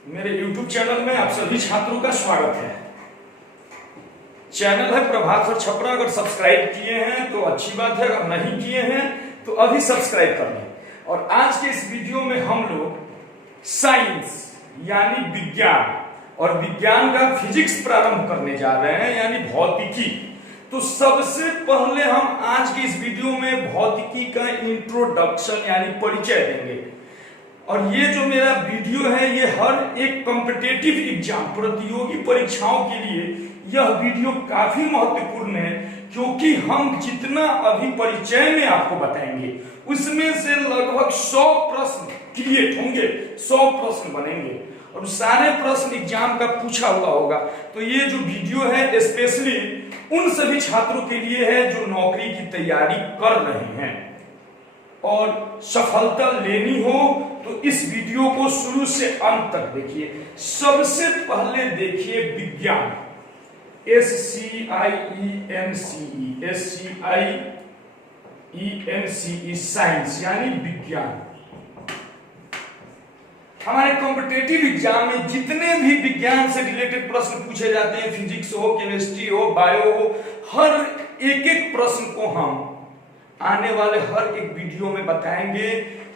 मेरे YouTube channel में आप सभी छात्रों का स्वागत है। चैनल है प्रभात सर छपरा। अगर सब्सक्राइब किए हैं तो अच्छी बात है, अगर नहीं किए हैं तो अभी सब्सक्राइब कर लें। और आज के इस वीडियो में हम लोग साइंस यानी विज्ञान और विज्ञान का फिजिक्स प्रारंभ करने जा रहे हैं, यानी भौतिकी। तो सबसे पहले हम आज के इस वीडियो में भौतिकी का इंट्रोडक्शन यानी परिचय देंगे। और ये जो मेरा वीडियो है ये हर एक कॉम्पिटिटिव एग्जाम प्रतियोगी परीक्षाओं के लिए यह वीडियो काफी महत्वपूर्ण है, क्योंकि हम जितना अभी परिचय में आपको बताएंगे उसमें से लगभग 100 प्रश्न क्रिएट होंगे, 100 प्रश्न बनेंगे और सारे प्रश्न एग्जाम का पूछा हुआ होगा। तो ये जो वीडियो है स्पेशली उन सभी छात्रों के लिए है जो नौकरी की तैयारी कर रहे हैं और सफलता लेनी हो तो इस वीडियो को शुरू से अंत तक देखिए। सबसे पहले देखिए विज्ञान, SCIENCE साइंस यानी विज्ञान। हमारे कॉम्पिटिटिव एग्जाम में जितने भी विज्ञान से रिलेटेड प्रश्न पूछे जाते हैं, फिजिक्स हो, केमिस्ट्री हो, बायो हो, हर एक प्रश्न को हम आने वाले हर एक वीडियो में बताएंगे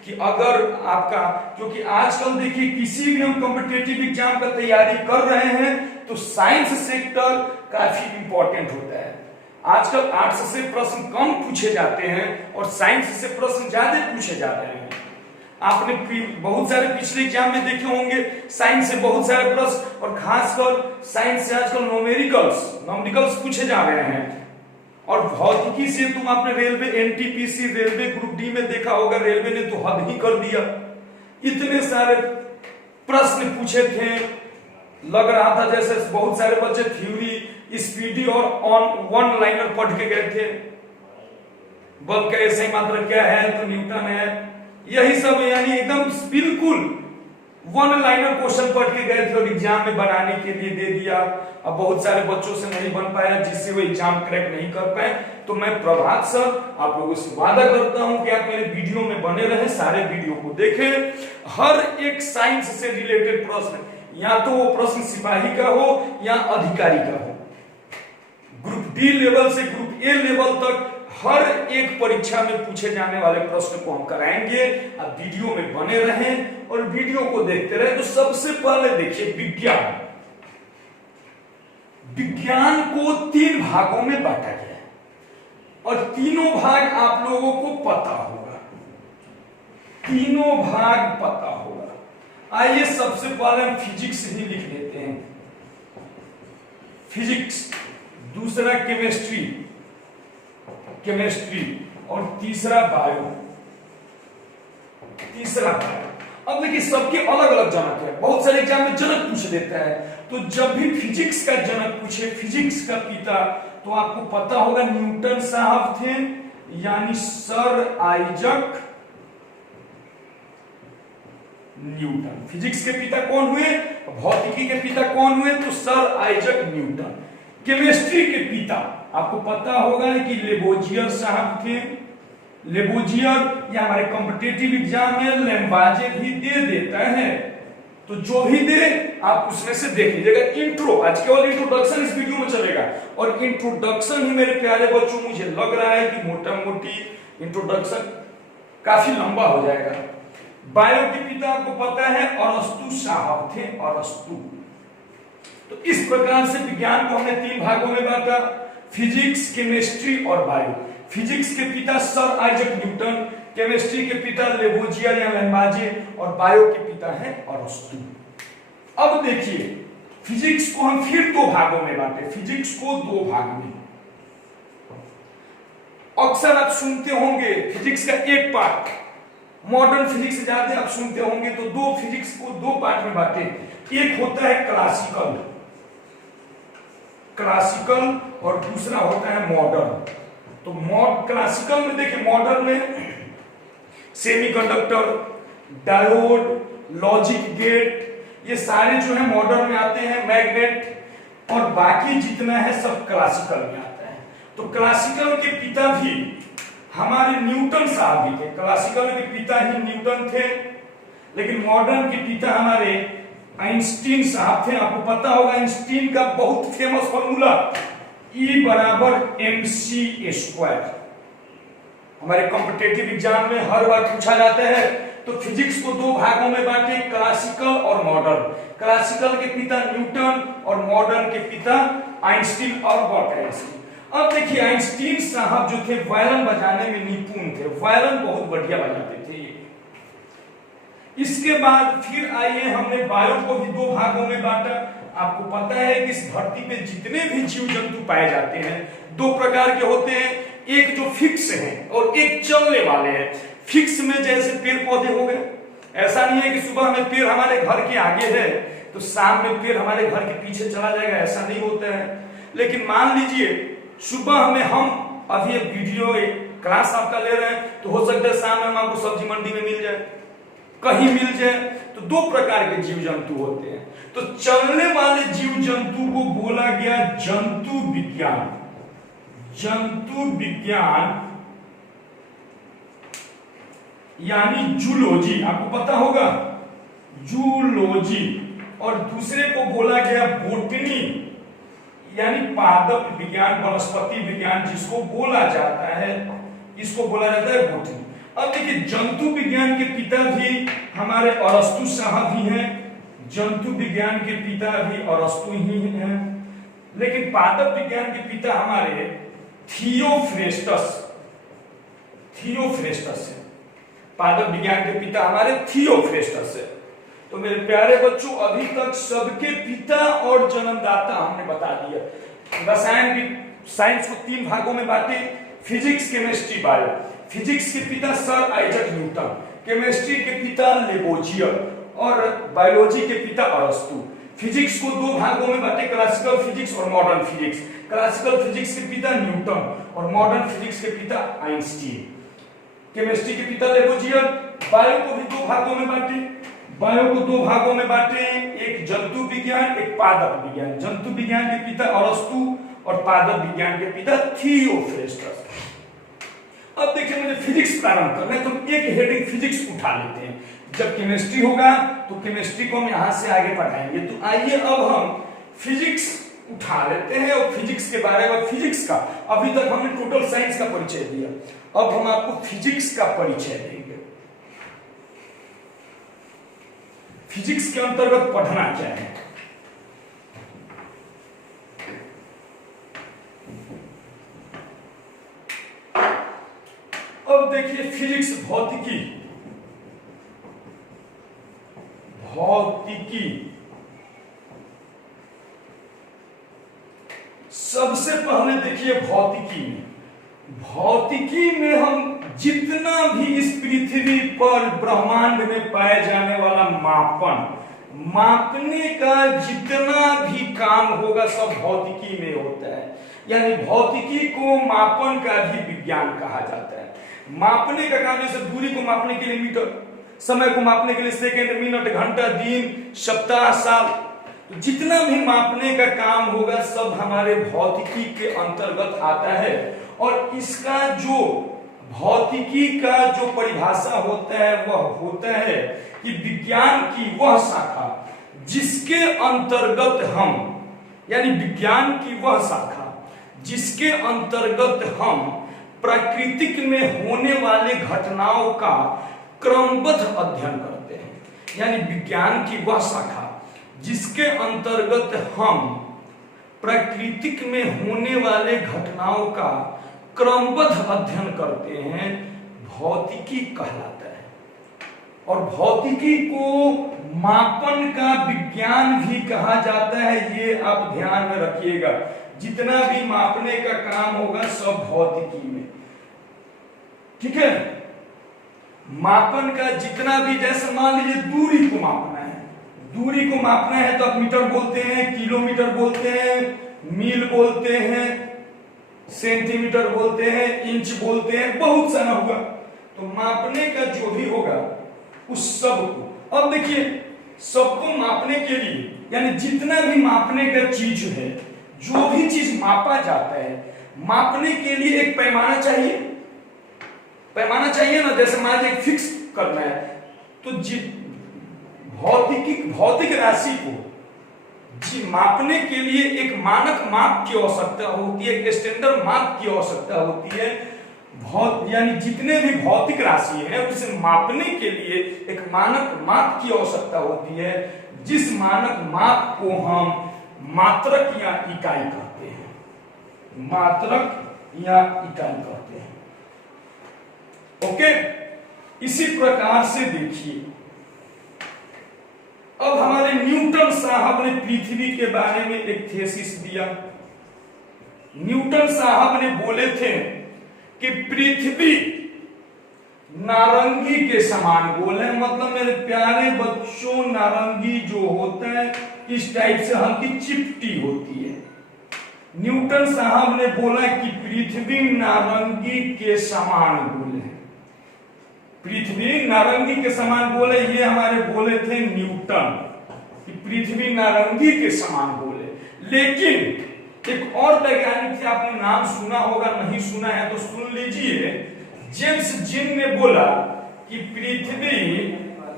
कि अगर आपका, क्योंकि आजकल देखिए किसी भी हम कॉम्पिटिटिव एग्जाम का तैयारी कर रहे हैं तो साइंस सेक्टर काफी इंपॉर्टेंट होता है। आजकल आर्ट्स से प्रश्न कम पूछे जाते हैं और साइंस से प्रश्न ज्यादा पूछे जा रहे हैं। आपने बहुत सारे पिछले एग्जाम में देखे होंगे साइंस से बहुत सारे प्रश्न, और खासकर साइंस से आजकल न्यूमेरिकल्स पूछे जा रहे हैं। और भौतिकी से तुम आपने railway NTPC railway group D में देखा होगा, रेलवे ने तो हद ही कर दिया। इतने सारे प्रश्न पूछे थे, लग रहा था जैसे बहुत सारे बच्चे थ्योरी स्पीडी और वन लाइनर पढ़ के गए थे। बल का ऐसे मात्रा क्या है तो न्यूटन है, यही सब, यानी एकदम बिल्कुल वन लाइनर क्वेश्चन पढ़ के गए थे और एग्जाम में बनाने के लिए दे दिया। अब बहुत सारे बच्चों से नहीं बन पाया, जिससे वो एग्जाम क्रैक नहीं कर पाए। तो मैं प्रभात सर आप लोगों से वादा करता हूं कि आप मेरे वीडियो में बने रहें, सारे वीडियो को देखें। हर एक साइंस से रिलेटेड प्रश्न, या तो वो प्रश्न सिपाही का हो या अधिकारी का हो, ग्रुप डी लेवल से ग्रुप ए लेवल तक हर एक परीक्षा में पूछे जाने वाले प्रश्न को हम कराएंगे। आप वीडियो में बने रहें और वीडियो को देखते रहें। तो सबसे पहले देखिए विज्ञान। विज्ञान को 3 भागों में बांटा गया है और तीनों भाग आप लोगों को पता होगा, तीनों भाग पता होगा। आइए सबसे पहले हम फिजिक्स ही लिख लेते हैं। फिजिक्स, दूसरा केमिस्ट्री और तीसरा बायो। अब देखिए सबके अलग अलग जनक है, बहुत सारे एग्जाम में जनक पूछ देता है। तो जब भी फिजिक्स का जनक पूछे, फिजिक्स का पिता, तो आपको पता होगा न्यूटन साहब थे, यानी सर आइजक न्यूटन। फिजिक्स के पिता कौन हुए? भौतिकी के पिता कौन हुए? तो सर आइजक न्यूटन। केमिस्ट्री के पिता आपको पता होगा कि लेबोजियर साहब थे। लेबोजियर, या हमारे कॉम्पिटिटिव एग्जाम में लेम्बाजे भी दे देता है, तो जो भी दे आप उसमें से देख लीजिएगा। इंट्रो, आज केवल इंट्रोडक्शन इस वीडियो में चलेगा और इंट्रोडक्शन ही मेरे प्यारे बच्चों, मुझे लग रहा है कि मोटा मोटी इंट्रोडक्शन काफी लंबा हो जाएगा। बायो के पिता आपको पता है अरस्तु साहब थे, अरस्तु। तो इस प्रकार से विज्ञान को हमने 3 भागों में बांटा, फिजिक्स, केमिस्ट्री और बायो। फिजिक्स के पिता सर आइजक न्यूटन, केमिस्ट्री के पिता लेबोजियर या लेम्बाजे और बायो के पिता है अरस्तु। अब देखिए फिजिक्स को हम फिर 2 भागों में बांटे, फिजिक्स को 2 भाग में। अक्सर आप सुनते होंगे फिजिक्स का एक पार्ट, मॉडर्न फिजिक्स से ज्यादा आप सुनते होंगे, तो 2 फिजिक्स को 2 पार्ट में बांटे। एक होता है क्लासिकल और दूसरा होता है मॉडर्न। तो क्लासिकल में देखिए, मॉडर्न में सेमीकंडक्टर, डायोड, लॉजिक गेट, ये सारे जो है मॉडर्न में आते हैं, मैग्नेट, और बाकी जितना है सब क्लासिकल में आता है। तो क्लासिकल के पिता भी हमारे न्यूटन साहब भी थे, क्लासिकल के पिता ही न्यूटन थे, लेकिन मॉडर्न के पिता हमारे आइंस्टीन साहब थे, आपको पता होगा आइंस्टीन का बहुत फेमस फॉर्मूला E बराबर mc²। हमारे कॉम्पिटिटिव एग्जाम में हर बार पूछा जाता है। तो फिजिक्स को दो भागों में बांटे, क्लासिकल और मॉडर्न। क्लासिकल के पिता न्यूटन और मॉडर्न के पिता आइंस्टीन और अल्बर्ट आइंस्टीन। अब देखिए आइंस्टीन साहब जो थे वायलिन बजाने में निपुण थे, वायलिन बहुत बढ़िया बजाते थे। इसके बाद फिर आइए हमने बायो को भी दो भागों में बांटा। आपको पता है कि इस धरती पे जितने भी जीव जंतु पाए जाते हैं दो प्रकार के होते हैं, एक जो फिक्स है और एक चलने वाले हैं। फिक्स में जैसे पेड़ पौधे हो गए, ऐसा नहीं है कि सुबह में पेड़ हमारे घर के आगे है तो शाम में पेड़ हमारे घर के पीछे चला जाएगा, ऐसा नहीं होता है। लेकिन मान लीजिए सुबह में हम अभी एक वीडियो एक क्लास आपका ले रहे हैं तो हो सकता है शाम में हम आपको सब्जी मंडी में मिल जाए, कहीं मिल जाए। तो दो प्रकार के जीव जंतु होते हैं। तो चलने वाले जीव जंतु को बोला गया जंतु विज्ञान। जंतु विज्ञान यानी जूलॉजी, आपको पता होगा जूलॉजी। और दूसरे को बोला गया बोटनी यानी पादप विज्ञान, वनस्पति विज्ञान जिसको बोला जाता है, इसको बोला जाता है बोटनी। अब देखिए जंतु विज्ञान के पिता भी हमारे अरस्तु साहब ही हैं, जंतु विज्ञान के पिता भी अरस्तु ही हैं। लेकिन पादप विज्ञान के पिता हमारे थियोफ्रेस्टस है। पादप विज्ञान के पिता हमारे थियोफ्रेस्टस है। तो मेरे प्यारे बच्चों अभी तक सबके पिता और जन्मदाता हमने बता दिया। रसायन साइंस को तीन भागों में बांटे, फिजिक्स, केमिस्ट्री, बायो। फिजिक्स के पिता सर आइजैक न्यूटन, केमिस्ट्री के पिता लेबोजियर और बायोलॉजी के पिता अरस्तु। फिजिक्स को दो भागों में बांटे, क्लासिकल फिजिक्स और मॉडर्न फिजिक्स। क्लासिकल फिजिक्स के पिता न्यूटन और मॉडर्न फिजिक्स के पिता आइंस्टीन। केमिस्ट्री के पिता लेबोजियर। बायो को भी दो भागों में बांटे, एक जंतु विज्ञान, एक पादप विज्ञान। जंतु विज्ञान के पिता अरस्तु और पादप विज्ञान के पिता थियोफ्रेस्टस। अब देखिए मुझे फिजिक्स प्रारंभ करना है तो एक हेडिंग फिजिक्स उठा लेते हैं। जब केमिस्ट्री होगा तो केमिस्ट्री को हम यहां से आगे पढ़ाएंगे। तो आइए अब हम फिजिक्स उठा लेते हैं और फिजिक्स के बारे में, फिजिक्स का अभी तक हमने टोटल साइंस का परिचय दिया, अब हम आपको फिजिक्स का परिचय देंगे। फिजिक्स के अंतर्गत पढ़ना क्या है। अब देखिए फिजिक्स भौतिकी सबसे पहले देखिए भौतिकी में हम जितना भी इस पृथ्वी पर ब्रह्मांड में पाए जाने वाला मापने का जितना भी काम होगा सब भौतिकी में होता है। यानी भौतिकी को मापन का भी विज्ञान कहा जाता है। मापने का काम जैसे दूरी को मापने के लिए मीटर, समय को मापने के लिए सेकंड, मिनट, घंटा, दिन, सप्ताह, साल, जितना भी मापने का काम होगा सब हमारे भौतिकी के अंतर्गत आता है। और इसका जो भौतिकी का जो परिभाषा होता है वह होता है कि विज्ञान की वह शाखा जिसके अंतर्गत हम, यानी विज्ञान की वह शाखा जिसके अंतर्गत हम प्राकृतिक में होने वाले घटनाओं का क्रमबद्ध अध्ययन करते हैं। यानी विज्ञान की वह शाखा जिसके अंतर्गत हम प्राकृतिक में होने वाले घटनाओं का क्रमबद्ध अध्ययन करते हैं, भौतिकी कहलाता है। और भौतिकी को मापन का विज्ञान भी कहा जाता है, ये आप ध्यान में रखिएगा। जितना भी मापने का काम होगा सब भौतिकी में, ठीक है। मापन का जितना भी, जैसे मान लीजिए दूरी को मापना है, दूरी को मापना है तो आप मीटर बोलते हैं, किलोमीटर बोलते हैं, मील बोलते हैं, सेंटीमीटर बोलते हैं, इंच बोलते हैं, बहुत सारा होगा। तो मापने का जो भी होगा उस सब को, अब देखिए सबको मापने के लिए, यानी जितना भी मापने का चीज है, जो भी चीज मापा जाता है, मापने के लिए एक पैमाना चाहिए, पैमाना चाहिए ना। जैसे मान लीजिए फिक्स करना है तो भौतिक राशि को मापने के लिए एक मानक माप की आवश्यकता होती है, एक स्टैंडर्ड माप की आवश्यकता होती है। यानी जितने भी भौतिक राशि है उसे मापने के लिए एक मानक माप की आवश्यकता होती है, जिस मानक माप को हम मात्रक या इकाई कहते हैं, मात्रक या इकाई कहते हैं। ओके, इसी प्रकार से देखिए, अब हमारे न्यूटन साहब ने पृथ्वी के बारे में एक थीसिस दिया। न्यूटन साहब ने बोले थे कि पृथ्वी नारंगी के समान गोल है। मतलब मेरे प्यारे बच्चों, नारंगी जो होता है इस टाइप से हल्की चिपटी होती है। न्यूटन साहब ने बोला कि पृथ्वी नारंगी के समान गोल है, पृथ्वी नारंगी के समान गोल है। ये हमारे बोले थे न्यूटन कि पृथ्वी नारंगी के समान गोल है। लेकिन एक और वैज्ञानिक थे, आपने नाम सुना होगा, नहीं सुना है तो सुन लीजिए। जेम्स जिन ने बोला कि पृथ्वी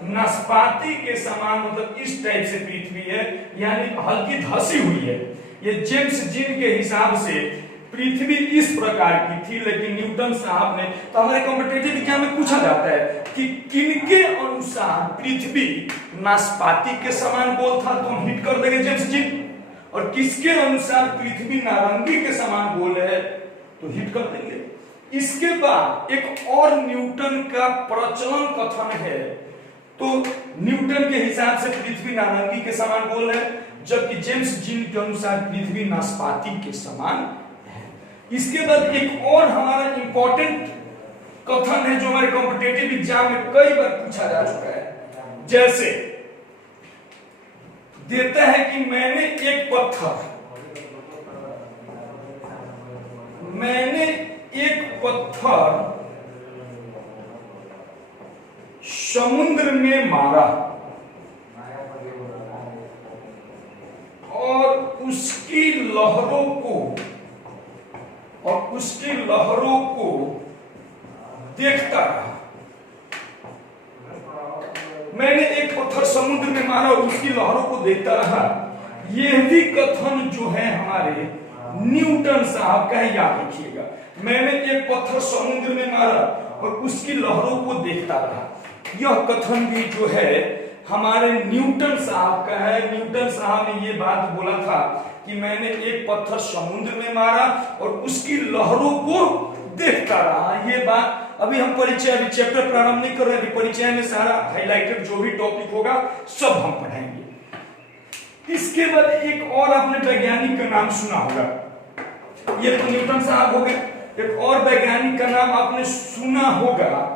नाशपाती के समान, मतलब इस टाइप से पृथ्वी है, यानी हल्की धसी हुई है। ये जेम्स जिन के हिसाब से पृथ्वी इस प्रकार की थी। लेकिन न्यूटन साहब ने, तो हमारे कॉम्पिटिटिव एग्जाम में पूछा जाता है कि किनके अनुसार पृथ्वी नाशपाती के समान गोल था, तो हम हिट कर देंगे जेम्स जिन। और किसके अनुसार पृथ्वी नारंगी के समान गोल है तो हिट कर देंगे। इसके बाद एक और न्यूटन का प्रचलन कथन है। तो न्यूटन के हिसाब से पृथ्वी नारंगी के समान गोल है, जबकि जेम्स जिन के अनुसार पृथ्वी नाशपाती के समान है। इसके बाद एक और हमारा इंपॉर्टेंट कथन है जो हमारे कॉम्पिटिटिव एग्जाम में कई बार पूछा जा चुका है। जैसे देता है कि मैंने एक पत्थर समुद्र में मारा और उसकी लहरों को देखता रहा। मैंने एक पत्थर समुद्र में मारा और उसकी लहरों को देखता रहा। यह भी कथन जो है हमारे न्यूटन साहब का है, याद रखिएगा। मैंने एक पत्थर समुद्र में मारा और उसकी लहरों को देखता रहा, यह कथन भी जो है हमारे न्यूटन साहब का है। न्यूटन साहब ने यह बात बोला था कि मैंने एक पत्थर समुद्र में मारा और उसकी लहरों को देखता रहा। ये बात अभी हम परिचय, अभी चैप्टर प्रारंभ नहीं कर रहे, अभी परिचय में सारा हाइलाइटेड जो भी टॉपिक होगा सब हम पढ़ाएंगे। इसके बाद एक और आपने वैज्ञानिक का नाम सुना होगा, ये तो न्यूटन साहब हो गए। एक और वैज्ञानिक का नाम आपने सुना होगा,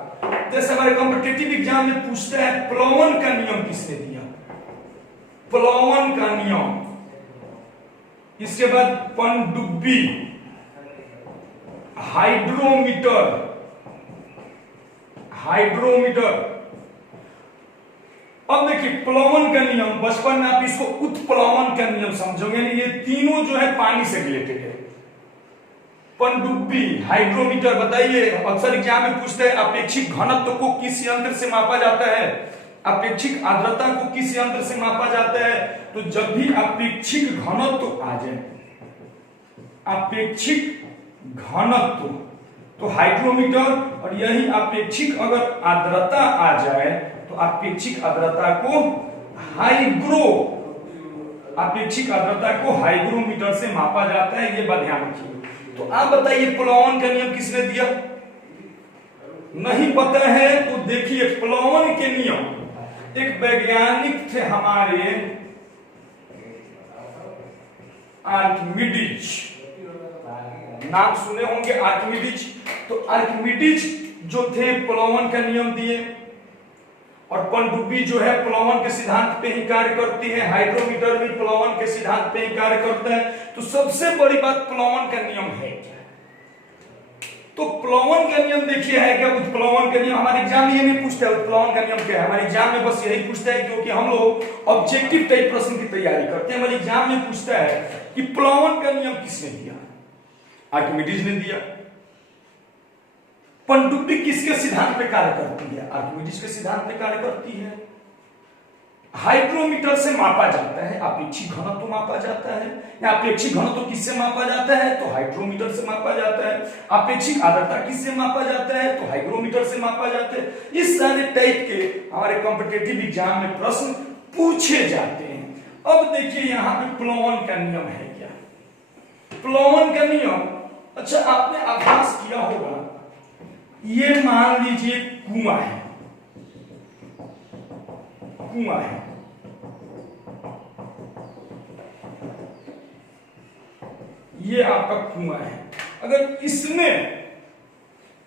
जैसे हमारे कॉम्पिटिटिव एग्जाम में पूछता है प्लवन का नियम किसने दिया, प्लवन का नियम। इसके बाद पनडुब्बी, हाइड्रोमीटर, अब देखिए प्लवन का नियम, बचपन में आप इसको उत्प्लवन का नियम समझोगे। ये तीनों जो है पानी से रिलेटेड है। पनडुब्बी, हाइड्रोमीटर, बताइए अक्सर एग्जाम में पूछते हैं अपेक्षित घनत्व को किस यंत्र से मापा जाता है, अपेक्षित आर्द्रता को किस यंत्र से मापा जाता है। तो जब भी अपेक्षित घनत्व आ जाए, अपेक्षित घनत्व तो हाइड्रोमीटर, और यही अपेक्षित अगर आर्द्रता आ जाए तो अपेक्षित आर्द्रता को हाइग्रोमीटर से मापा जाता है। ये बात ध्यान रखिए। तो आप बताइए प्लवन का नियम किसने दिया, नहीं पता है तो देखिए प्लवन के नियम एक वैज्ञानिक थे हमारे आर्किमिडीज, नाम सुने होंगे आर्किमिडीज। तो आर्किमिडीज जो थे प्लवन का नियम दिए, और पनडुब्बी जो है प्लवन के सिद्धांत पे ही कार्य करती है, हाइड्रोमीटर भी प्लवन के सिद्धांत पे ही कार्य करता है। तो सबसे बड़ी बात प्लवन का नियम है क्या, तो प्लवन का नियम देखिए है क्या। उत्प्लवन का नियम हमारे एग्जाम में ये नहीं पूछता है उत्प्लवन का नियम क्या है, हमारे एग्जाम में बस यही पूछता है, क्योंकि हम लोग ऑब्जेक्टिव टाइप प्रश्न की तैयारी करते हैं। हमारे एग्जाम में पूछता है कि प्लवन का नियम किसने दिया, आर्किमिडीज ने दिया। पनडुब्बी किसके सिद्धांत पे कार्य करती है, आर्किमिडीज के सिद्धांत पे कार्य करती है। हाइड्रोमीटर से मापा जाता है, अपेक्षिक घनत्व मापा जाता है, या अपेक्षिक घनत्व किससे मापा जाता है तो हाइड्रोमीटर से मापा जाता है, अपेक्षिक आर्द्रता किससे मापा जाता है तो हाइग्रोमीटर से मापा जाता है। इस सारे टाइप के हमारे कॉम्पिटिटिव एग्जाम में प्रश्न पूछे जाते हैं। अब देखिए यहाँ पे प्लवन का नियम है क्या, प्लवन का नियम, अच्छा आपने अभ्यास किया होगा, ये मान लीजिए कुआं है, कुआं है, ये आपका कुआं है। अगर इसमें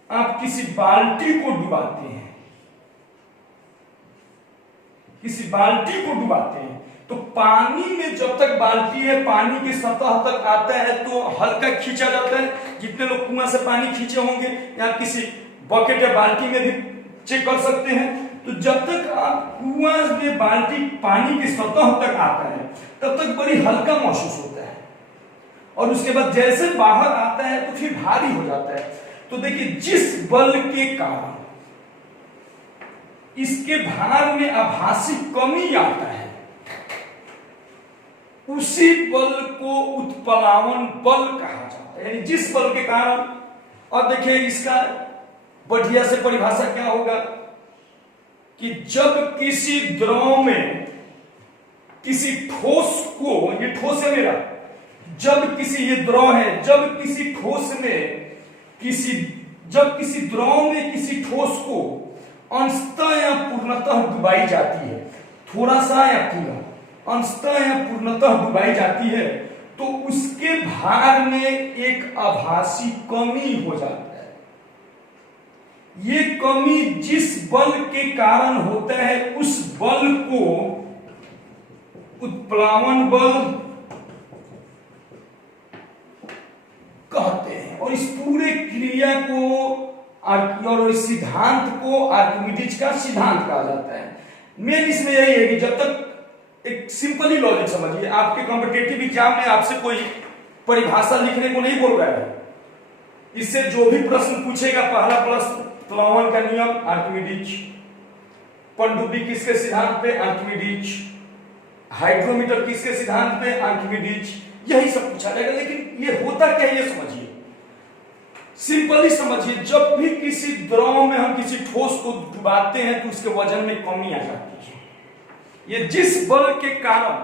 आप किसी बाल्टी को डुबाते हैं, किसी बाल्टी को डुबाते हैं, तो पानी में जब तक बाल्टी है पानी की सतह तक आता है तो हल्का खींचा जाता है। जितने लोग कुआं से पानी खींचे होंगे या किसी बकेट या बाल्टी में भी चेक कर सकते हैं, तो जब तक आप कुआं में बाल्टी पानी की सतह तक आता है तब तक बड़ी हल्का महसूस होता है, और उसके बाद जैसे बाहर आता है तो फिर भारी हो जाता है। तो देखिए जिस बल के कारण इसके भार में आभासी कमी आता है उसी बल को उत्प्लावन बल कहा जाता है, यानी जिस बल के कारण। और देखिए इसका बढ़िया से परिभाषा क्या होगा कि जब किसी द्रव में किसी ठोस को, ये ठोस है मेरा, जब किसी, ये द्रव है, जब किसी ठोस में जब किसी द्रव में किसी ठोस को अंशतः या पूर्णतः डुबाई जाती है, थोड़ा सा या पूरा, अंशतः या पूर्णतः डुबाई जाती है, तो उसके भार में एक आभासी कमी हो जाता है। ये कमी जिस बल के कारण होता है उस बल को उत्प्लावन बल कहते हैं। और इस पूरे क्रिया को और इस सिद्धांत को आर्किमिडीज का सिद्धांत कहा जाता है। मेन इसमें यही है कि जब तक एक सिंपली लॉजिक समझिए, आपके कॉम्पिटिटिव एग्जाम में आपसे कोई परिभाषा लिखने को नहीं बोल रहा है, इससे जो भी प्रश्न पूछेगा, पहला प्रश्न प्लवन का नियम आर्किमिडीज, पनडुब्बी किसके सिद्धांत पे आर्किमिडीज, हाइड्रोमीटर किसके सिद्धांत पे आर्किमिडीज, यही सब पूछा जाएगा। लेकिन ये होता क्या है ये समझिए, सिंपली समझिए, जब भी किसी द्रव में हम किसी ठोस को डुबाते हैं तो उसके वजन में कमी आ जाती है। ये जिस बल के कारण,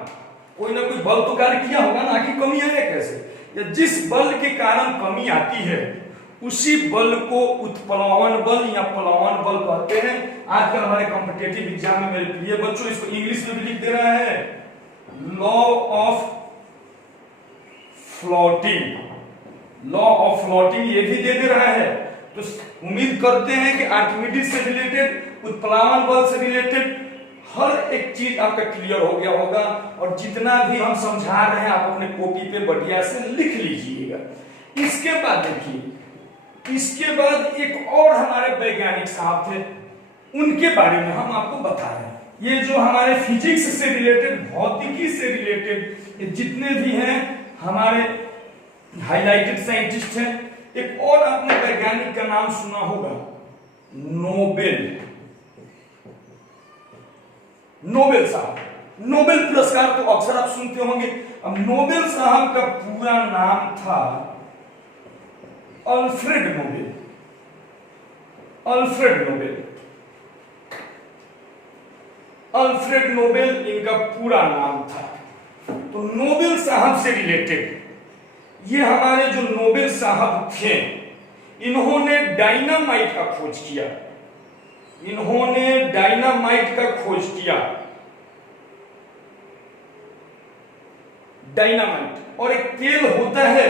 कोई ना कोई बल तो कार्य किया होगा ना, कि कमी आएगा कैसे, या जिस बल के कारण कमी आती है उसी बल को उत्प्लावन बल या प्लावन बल कहते हैं। आजकल हमारे कॉम्पिटिटिव एग्जाम में मेरे प्रिय बच्चों इसको इंग्लिश में भी लिख दे रहा है, law of floating, law of floating ये भी दे रहा है। तो उम्मीद करते हैं कि आर्किमिडीज से रिलेटेड, उत्प्लावन बल से रिलेटेड हर एक चीज आपका क्लियर हो गया होगा। और जितना भी हम समझा रहे हैं आप अपने कॉपी पे बढ़िया से लिख लीजिएगा। इसके बाद देखिए, इसके बाद एक और हमारे वैज्ञानिक साहब थे, उनके बारे में हम आपको बता रहे हैं। ये जो हमारे फिजिक्स से रिलेटेड, भौतिकी से रिलेटेड जितने भी हैं हमारे हाईलाइटेड साइंटिस्ट हैं। एक और आपने वैज्ञानिक का नाम सुना होगा, नोबेल, नोबेल साहब। नोबेल पुरस्कार तो अक्सर आप सुनते होंगे। अब नोबेल साहब का पूरा नाम था Alfred Nobel, Alfred Nobel, Alfred Nobel इनका पूरा नाम था। तो नोबेल साहब से रिलेटेड ये हमारे जो नोबेल साहब थे, इन्होंने डायनामाइट का खोज किया, इन्होंने डायनामाइट का खोज किया, डायनामाइट। और एक तेल होता है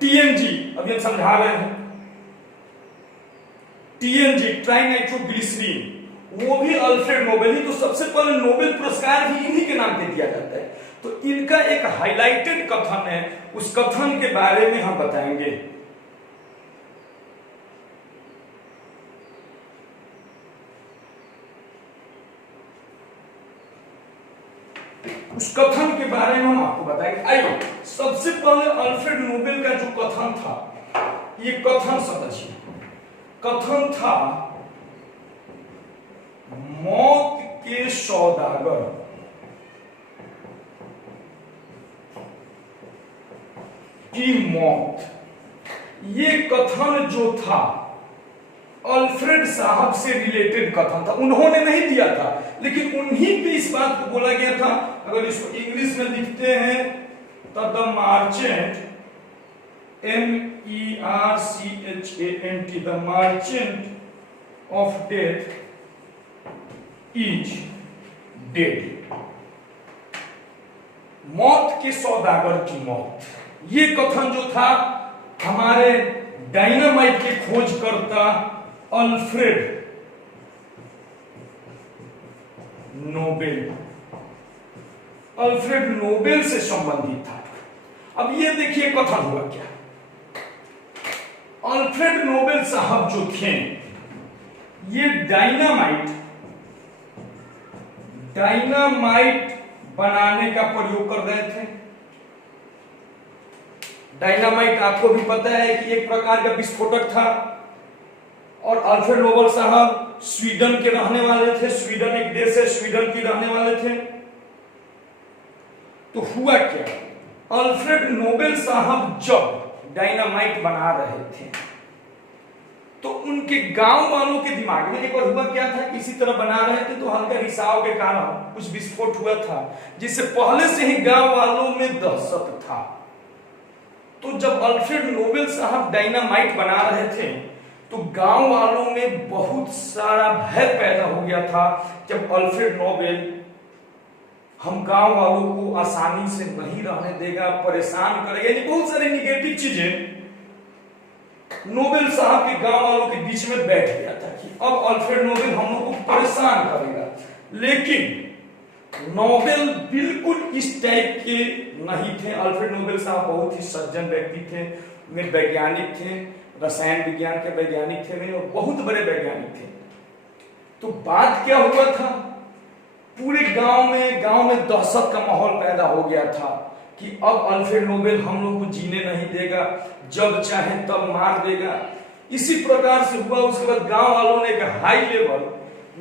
टीएनजी, अभी हम समझा रहे हैं, टीएनजी ट्राइनाइट्रोग्लिसरीन, वो भी अल्फ्रेड नोबेल ही। तो सबसे पहले नोबेल पुरस्कार भी इन्हीं के नाम पे दिया जाता है। तो इनका एक हाईलाइटेड कथन है, उस कथन के बारे में हम बताएंगे। उस कथन के बारे में हम आपको बताएंगे। आइए सबसे पहले अल्फ्रेड नोबेल का जो कथन था, ये कथन समझिए। कथन था, मौत के सौदागर, की मौत, ये कथन जो था अल्फ्रेड साहब से रिलेटेड कथन था, उन्होंने नहीं दिया था, लेकिन उन्हीं पे इस बात को बोला गया था। अगर इसको इंग्लिश में लिखते हैं तो the merchant, MERCHANT, the merchant of death is dead. मौत के सौदागर की मौत, ये कथन जो था हमारे डायनामाइट के खोजकर्ता अल्फ्रेड नोबेल से संबंधित था। अब ये देखिए कथन हुआ क्या। अल्फ्रेड नोबेल साहब जो थे ये डायनामाइट बनाने का प्रयोग कर रहे थे। डायनामाइट आपको भी पता है कि एक प्रकार का विस्फोटक था, और अल्फ्रेड नोबेल साहब स्वीडन के रहने वाले थे। स्वीडन एक देश है, स्वीडन के रहने वाले थे। तो हुआ क्या, अल्फ्रेड नोबेल साहब जब डायनामाइट बना रहे थे तो उनके गांव वालों के दिमाग में एक बार हुआ क्या था, इसी तरह बना रहे थे तो हल्का रिसाव के कारण कुछ विस्फोट हुआ था, जिससे पहले से ही गांव वालों में दहशत था। तो जब अल्फ्रेड नोबेल साहब डायनामाइट बना रहे थे तो गांव वालों में बहुत सारा भय पैदा हो गया था। जब अल्फ्रेड नोबेल हम गांव वालों को आसानी से नहीं रहने देगा, परेशान करेगा, यानी बहुत सारी निगेटिव चीजें नोबेल साहब के गांव वालों के बीच में बैठ गया था कि अब अल्फ्रेड नोबेल हम लोग को परेशान करेगा। लेकिन नोबेल बिल्कुल इस टाइप के नहीं थे। अल्फ्रेड नोबेल साहब बहुत ही सज्जन व्यक्ति थे, वे वैज्ञानिक थे, रसायन विज्ञान के वैज्ञानिक थे वे, और बहुत बड़े वैज्ञानिक थे। तो बात क्या हुआ था, पूरे गांव में दहशत का माहौल पैदा हो गया था कि अब अल्फ्रेड नोबेल हम लोग को जीने नहीं देगा, जब चाहे तब मार देगा। इसी प्रकार से हुआ। उसके बाद गांव वालों ने एक हाई लेवल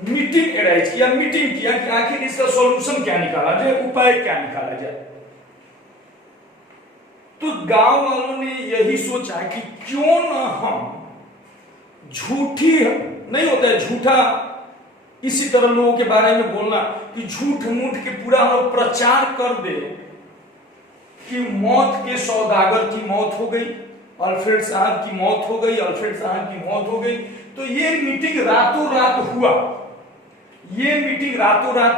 मीटिंग अरेंज किया, कि आखिर इसका सॉल्यूशन क्या निकाला जाए, उपाय क्या निकाला जाए। तो गांव वालों ने यही सोचा कि क्यों ना हम झूठी, नहीं होता है झूठा इसी तरह लोगों के बारे में बोलना, कि झूठ मूठ के पूरा हम लोग प्रचार कर दे कि मौत के सौदागर की मौत हो गई, अल्फ्रेड साहब की मौत हो गई, अल्फ्रेड साहब की मौत हो गई। तो ये मीटिंग रातों रात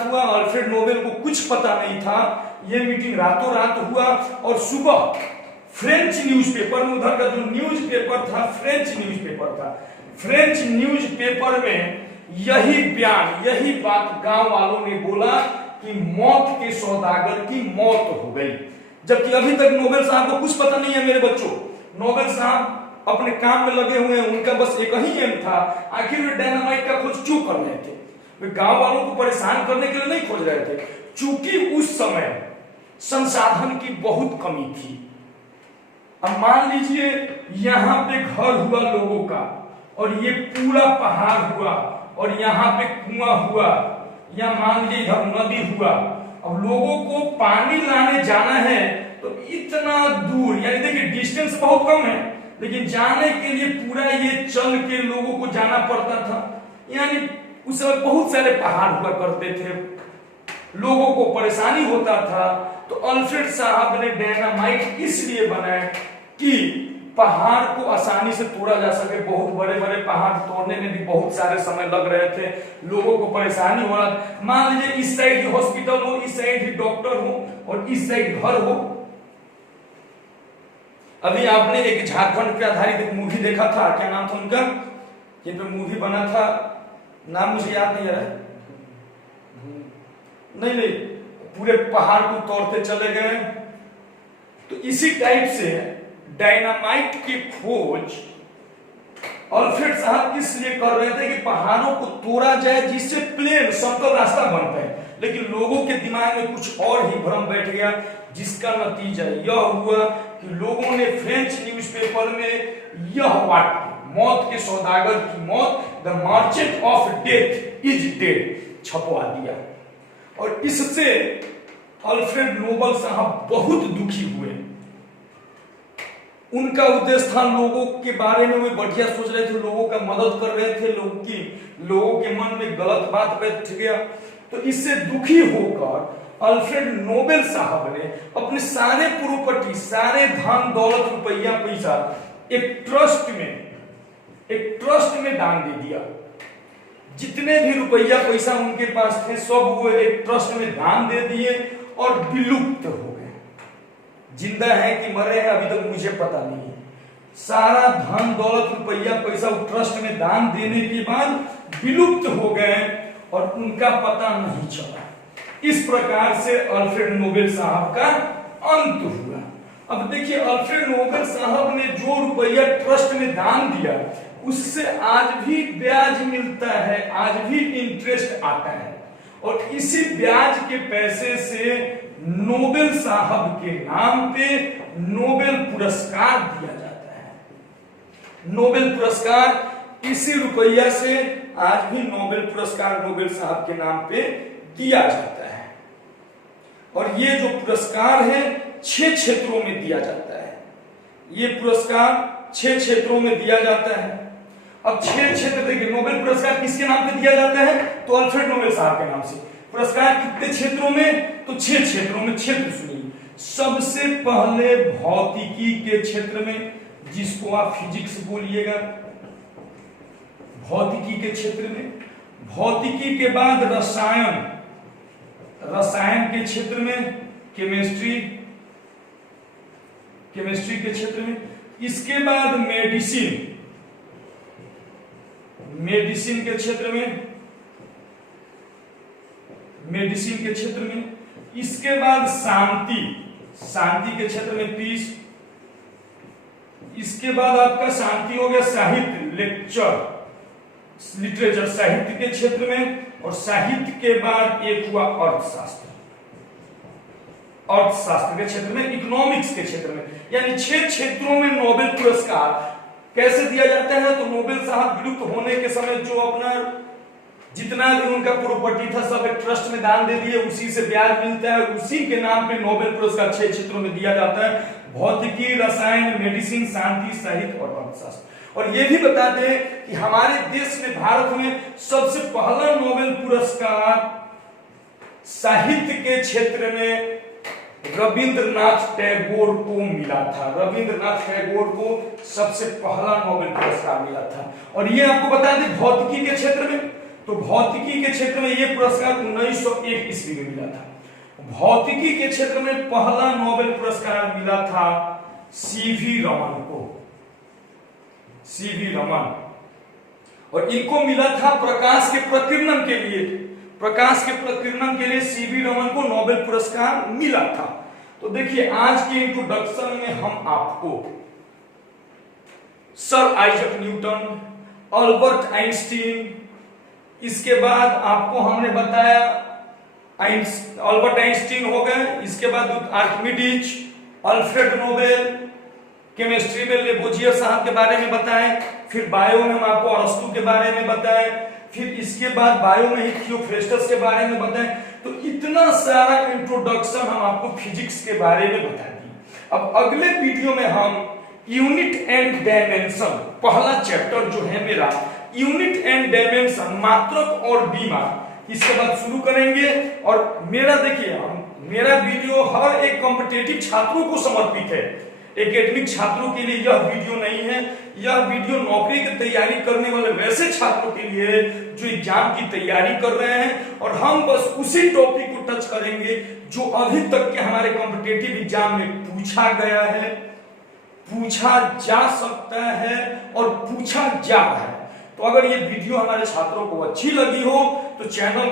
हुआ, अल्फ्रेड नोबेल को कुछ पता नहीं था। ये मीटिंग रातों रात हुआ, और सुबह फ्रेंच न्यूज़पेपर में, उधर का जो न्यूज़पेपर था फ्रेंच न्यूज़पेपर में यही बयान, यही बात गांव वालों ने बोला कि मौत के सौदागर की मौत हो गई। जबकि अभी तक नोबेल साहब को कुछ पता नहीं है। मेरे बच्चों, नोबेल साहब अपने काम में लगे हुए हैं, उनका बस एक ही एम था, आखिर वे डायनामाइट का खोज क्यों कर रहे थे। वे गांव वालों को परेशान करने के लिए नहीं खोज रहे थे, चूंकि उस समय संसाधन की बहुत कमी थी। अब मान लीजिए यहां पे घर हुआ लोगों का, और ये पूरा पहाड़ हुआ, और यहाँ पे कुआं हुआ, या मान लीजिए इधर नदी हुआ। अब लोगों को पानी लाने जाना है तो इतना दूर, यानी देखिए डिस्टेंस बहुत कम है, लेकिन जाने के लिए पूरा ये चल के लोगों को जाना पड़ता था। यानी उस समय बहुत सारे पहाड़ हुआ करते थे, लोगों को परेशानी होता था। तो अल्फ्रेड साहब ने डायनामाइट इसलिए बनाया कि पहाड़ को आसानी से तोड़ा जा सके। बहुत बड़े बड़े पहाड़ तोड़ने में भी बहुत सारे समय लग रहे थे, लोगों को परेशानी हो रहा। मान लीजिए इस साइड ही हॉस्पिटल हो, इस साइड ही डॉक्टर हो, और इस साइड घर हो। अभी आपने एक झारखंड पे आधारित एक मूवी देखा था, क्या नाम था उनका, जिन पे मूवी बना था, नाम मुझे याद नहीं आ रहा। नहीं, पूरे पहाड़ को तोड़ते चले गए। तो इसी टाइप से डायनामाइट की खोज अल्फ्रेड साहब इसलिए कर रहे थे कि पहाड़ों को तोड़ा जाए, जिससे प्लेन समतल रास्ता बनता है। लेकिन लोगों के दिमाग में कुछ और ही भ्रम बैठ गया, जिसका नतीजा यह हुआ कि लोगों ने फ्रेंच न्यूज़पेपर में यह वाक्य, मौत के सौदागर की मौत, the merchant of death is dead, छपवा दिया। और इससे अल्फ्रेड नोबेल साहब बहुत दुखी हुए। उनका उद्देश्य था लोगों के बारे में, वे बढ़िया सोच रहे थे, लोगों का मदद कर रहे थे, लोगों के मन में गलत बात बैठ गया। तो इससे दुखी होकर अल्फ्रेड नोबेल साहब ने अपने सारे प्रॉपर्टी, सारे धन दौलत, रुपया पैसा एक ट्रस्ट में दान दे दिया। जितने भी रुपया पैसा उनके पास थे सब वो एक ट्रस्ट में दान दे दिए और विलुप्त हो गए। जिंदा है कि मरे हैं अभी तक मुझे पता नहीं है। सारा धन दौलत, रुपया पैसा ट्रस्ट में दान देने के बाद विलुप्त हो गए और उनका पता नहीं चला। इस प्रकार से अल्फ्रेड नोबेल साहब का अंत हुआ। अब देखिए, अल्फ्रेड नोबेल साहब ने जो रुपया ट्रस्ट में दान दिया उससे आज भी ब्याज मिलता है, आज भी इंटरेस्ट आता है, और इसी ब्याज के पैसे से नोबेल साहब के नाम पे नोबेल पुरस्कार दिया जाता है। नोबेल पुरस्कार इसी रुपया से आज भी नोबेल पुरस्कार नोबेल साहब के नाम पे दिया जाता है। और ये जो पुरस्कार है 6 क्षेत्रों में दिया जाता है। ये पुरस्कार 6 क्षेत्रों में दिया जाता है। अब 6 क्षेत्र देखिए, नोबेल पुरस्कार किसके नाम पे दिया जाता है? तो अल्फ्रेड नोबेल साहब के नाम से। पुरस्कार कितने क्षेत्रों में? तो 6 क्षेत्रों में। क्षेत्र सुनिए, सबसे पहले भौतिकी के क्षेत्र में, जिसको आप फिजिक्स बोलिएगा, भौतिकी के क्षेत्र में। भौतिकी के बाद रसायन, रसायन के क्षेत्र में, केमिस्ट्री के क्षेत्र में। इसके बाद मेडिसिन के क्षेत्र में, मेडिसिन के क्षेत्र में। इसके बाद शांति के क्षेत्र में, पीस। इसके बाद आपका शांति हो गया साहित्य, लिटरेचर, साहित्य के क्षेत्र में। और साहित्य के बाद एक हुआ अर्थशास्त्र के क्षेत्र में, इकोनॉमिक्स के क्षेत्र में। यानी 6 क्षेत्रों में नोबेल पुरस्कार कैसे दिया जाता है? तो नोबेल साहब विलुप्त होने के समय जो अपना जितना भी उनका प्रॉपर्टी था सब एक ट्रस्ट में दान दे दिए, उसी से ब्याज मिलता है, उसी के नाम पे नोबेल पुरस्कार 6 क्षेत्रों में दिया जाता है। भौतिकी, रसायन, मेडिसिन, शांति, साहित्य और अर्थशास्त्र। और ये भी बता दें कि हमारे देश में, भारत में सबसे पहला नोबेल पुरस्कार साहित्य के क्षेत्र में रविंद्रनाथ टैगोर को मिला था। रविंद्रनाथ टैगोर को सबसे पहला नोबेल पुरस्कार मिला था। और ये आपको बता दें भौतिकी के क्षेत्र में, तो भौतिकी के क्षेत्र में ये पुरस्कार 1901 ईस्वी में मिला था। भौतिकी के क्षेत्र में पहला नोबेल पुरस्कार मिला था सीवी रमन को, सीवी रमन। और इनको मिला था प्रकाश के प्रकीर्णन के लिए, प्रकाश के प्रकीर्णन के लिए सीवी रमन को नोबेल पुरस्कार मिला था। तो देखिए, आज के इंट्रोडक्शन में हम आपको sir Isaac Newton, Albert Einstein, इसके बाद आपको हमने बताया अल्बर्ट आइंस्टीन हो गए, इसके बाद आर्किमिडीज, अल्फ्रेड नोबेल, केमिस्ट्री में लेबोजियर साहब के बारे में बताएं, फिर बायो में हम आपको अरस्तु के बारे में बताएं, फिर इसके बाद बायो में ही थियोफ्रेस्टस के बारे में बताएं। तो इतना सारा इंट्रोडक्शन हम आपको फिजिक्स के बारे में बता दिए। अब अगले वीडियो में हम यूनिट एंड डायमेंशन, पहला चैप्टर जो है मेरा यूनिट एंड डायमेंशन, मात्रक और बीमार, इसके बाद शुरू करेंगे। और मेरा देखिए, मेरा वीडियो हर एक कॉम्पिटिटिव छात्रों को समर्पित है, एकेडमिक छात्रों के लिए यह वीडियो नहीं है। यह वीडियो नौकरी की तैयारी करने वाले वैसे छात्रों के लिए जो एग्जाम की तैयारी कर रहे हैं। और हम बस उसी टॉपिक को टच करेंगे जो अभी तक के हमारे कॉम्पिटिटिव एग्जाम में पूछा गया है, पूछा जा सकता है और पूछा जा रहा है। तो अगर ये वीडियो हमारे छात्रों को अच्छी लगी हो तो चैनल